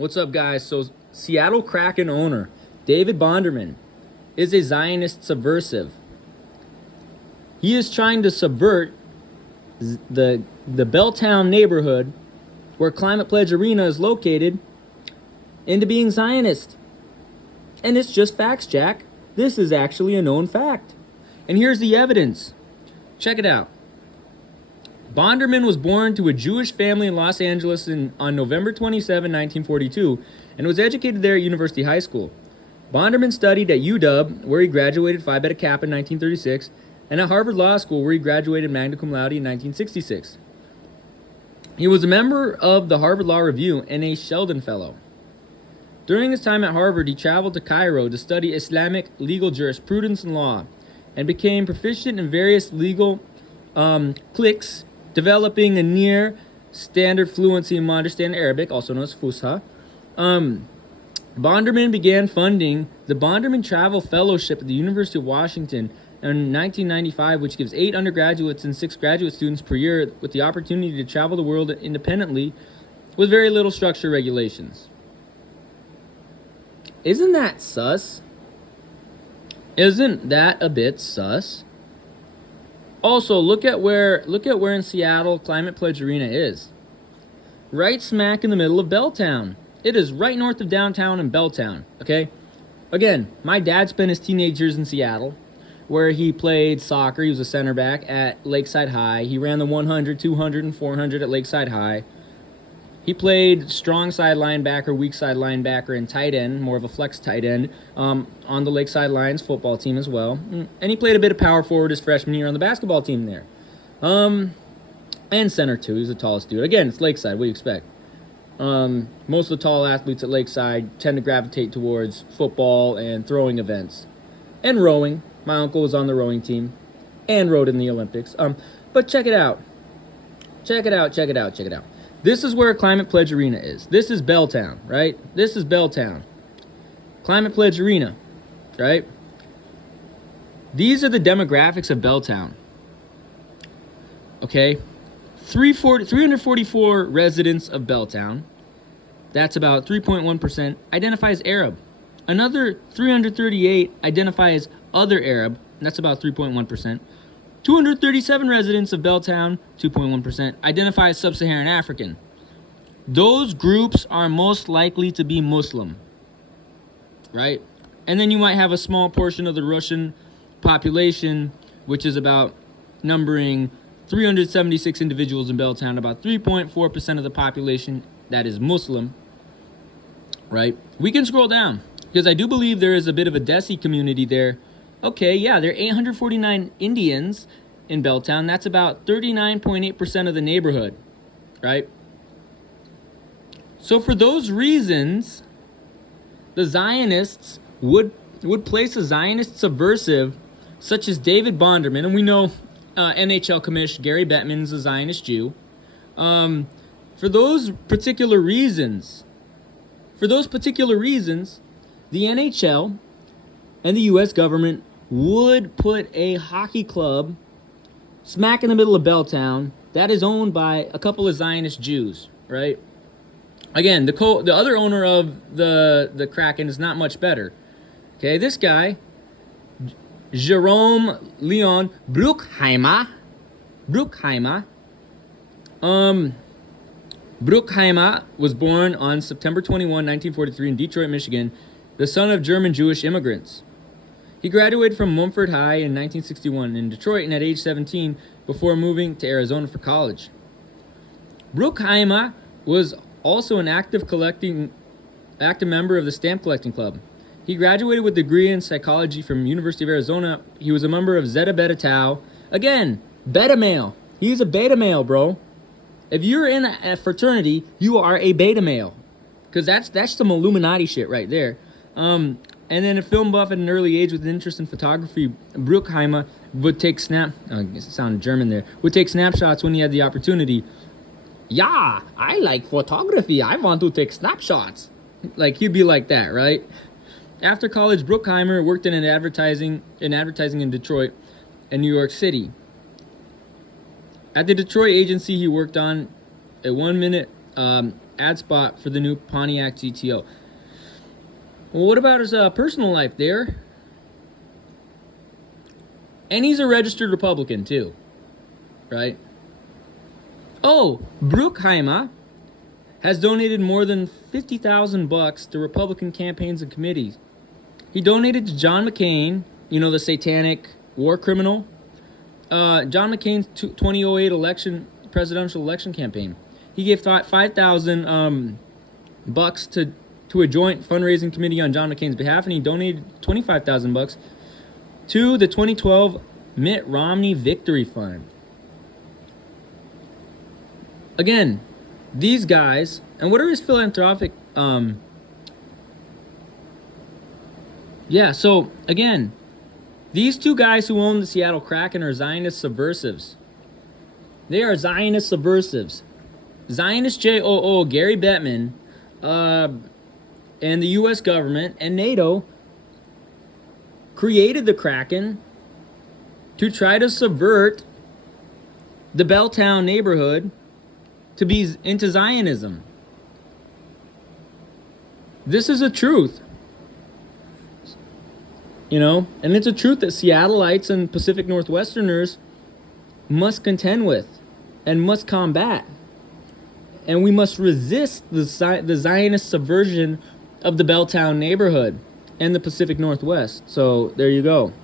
What's up, guys? So, Seattle Kraken owner David Bonderman is a Zionist subversive. He is trying to subvert the Belltown neighborhood where Climate Pledge Arena is located into being Zionist. And it's just facts, Jack. This is actually a known fact. And here's the evidence. Check it out. Bonderman was born to a Jewish family in Los Angeles on November 27, 1942, and was educated there at University High School. Bonderman studied at UW, where he graduated Phi Beta Kappa in 1936, and at Harvard Law School, where he graduated magna cum laude in 1966. He was a member of the Harvard Law Review and a Sheldon Fellow. During his time at Harvard, he traveled to Cairo to study Islamic legal jurisprudence and law, and became proficient in various legal cliques, developing a near standard fluency in modern standard Arabic, also known as Fusha. Bonderman began funding the Bonderman Travel Fellowship at the University of Washington in 1995, which gives 8 undergraduates and 6 graduate students per year with the opportunity to travel the world independently with very little structure regulations. Isn't that sus? Isn't that a bit sus? Also, look at where in Seattle Climate Pledge Arena is. Right smack in the middle of Belltown. It is right north of downtown in Belltown, okay? Again, my dad spent his teenage years in Seattle, where he played soccer. He was a center back at Lakeside High. He ran the 100, 200, and 400 at Lakeside High. He played strong side linebacker, weak side linebacker, and tight end, more of a flex tight end, on the Lakeside Lions football team as well. And he played a bit of power forward his freshman year on the basketball team there. And center, too. He's the tallest dude. Again, it's Lakeside. What do you expect? Most of the tall athletes at Lakeside tend to gravitate towards football and throwing events. And rowing. My uncle was on the rowing team and rowed in the Olympics. But check it out. Check it out. This is where Climate Pledge Arena is. This is Belltown, right? This is Belltown. Climate Pledge Arena, right? These are the demographics of Belltown. Okay? 344 residents of Belltown. That's about 3.1%. Identify as Arab. Another 338 identify as other Arab. That's about 3.1%. 237 residents of Belltown, 2.1%, identify as sub-Saharan African. Those groups are most likely to be Muslim, right? And then you might have a small portion of the Russian population, which is about numbering 376 individuals in Belltown, about 3.4% of the population that is Muslim, right? We can scroll down, because I do believe there is a bit of a Desi community there. Okay, yeah, there are 849 Indians in Belltown. That's about 39.8% of the neighborhood, right? So for those reasons, the Zionists would place a Zionist subversive such as David Bonderman, and we know NHL commish Gary Bettman is a Zionist Jew. For those particular reasons, the NHL and the U.S. government would put a hockey club smack in the middle of Belltown that is owned by a couple of Zionist Jews, right? Again, the other owner of the Kraken is not much better. Okay, this guy, Jerome Leon Bruckheimer, Bruckheimer was born on September 21, 1943 in Detroit, Michigan, the son of German Jewish immigrants. He graduated from Mumford High in 1961 in Detroit and at age 17 before moving to Arizona for college. Bruckheimer was also an active member of the Stamp Collecting Club. He graduated with a degree in psychology from University of Arizona. He was a member of Zeta Beta Tau. Again, beta male. He's a beta male, bro. If you're in a fraternity, you are a beta male. Because that's some Illuminati shit right there. And then a film buff at an early age with an interest in photography, Bruckheimer would take would take snapshots when he had the opportunity. Yeah, I like photography. I want to take snapshots. Like, he'd be like that, right? After college, Bruckheimer worked in advertising in Detroit and New York City. At the Detroit agency, he worked on a 1-minute ad spot for the new Pontiac GTO. Well, what about his personal life there? And he's a registered Republican, too. Right? Oh, Bruckheimer has donated more than $50,000 to Republican campaigns and committees. He donated to John McCain, you know, the satanic war criminal. John McCain's 2008 presidential election campaign. He gave $5,000 to a joint fundraising committee on John McCain's behalf, and he donated $25,000 to the 2012 Mitt Romney Victory Fund. Again, these guys, and what are his philanthropic? So again, these two guys who own the Seattle Kraken are Zionist subversives. They are Zionist subversives. Zionist JOO, Gary Bettman, and the U.S. government and NATO created the Kraken to try to subvert the Belltown neighborhood to be into Zionism. This is a truth. You know, and it's a truth that Seattleites and Pacific Northwesterners must contend with and must combat. And we must resist the Zionist subversion of the Belltown neighborhood and the Pacific Northwest. So there you go.